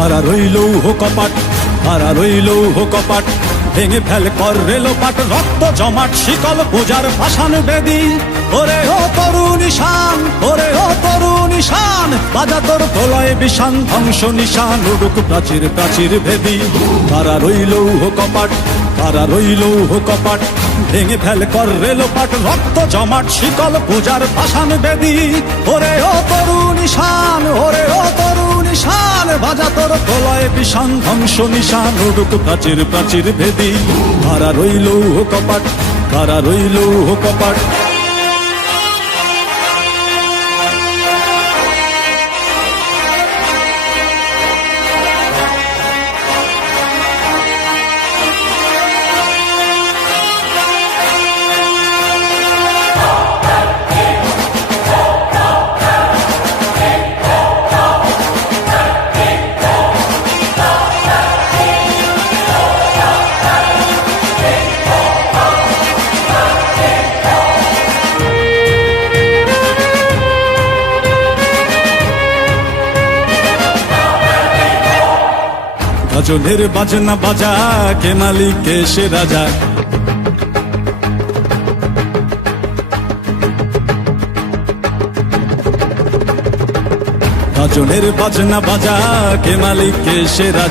খাড়া রইল কপাট, খাড়া রইল কপাট, ভেঙে ফেল কর রেলোপাট, রক্ত জমাট শিকল পূজার পাষাণ বেদী। ওরে ও তরুণ ঈশান, ওরে ও তরুণ ঈশান, বাজা তোর প্রলয় বিষান, ধ্বংস নিশান উড়ুক প্রাচীর প্রাচীর ভেদী। খাড়া রইল কপাট, খাড়া রইল কপাট, ভেঙে ফেল কর রেলোপাট, রক্ত জমাট শিকল পূজার পাষাণ বেদী। ওরে ও তরুণ ঈশান, ওরে ও তরুণ ঈশান, বাজা তোর প্রলয় বিষান, ধ্বংস নিশান উড়ুক প্রাচীর প্রাচীর ভেদী। খাড়া রইল কপাট, খাড়া রইল কপাট। গাজনের বাজনা বাজা, কে মালিক কে সে রাজা। গাজনের বাজনা বাজা, কে মালিক কে সে রাজা।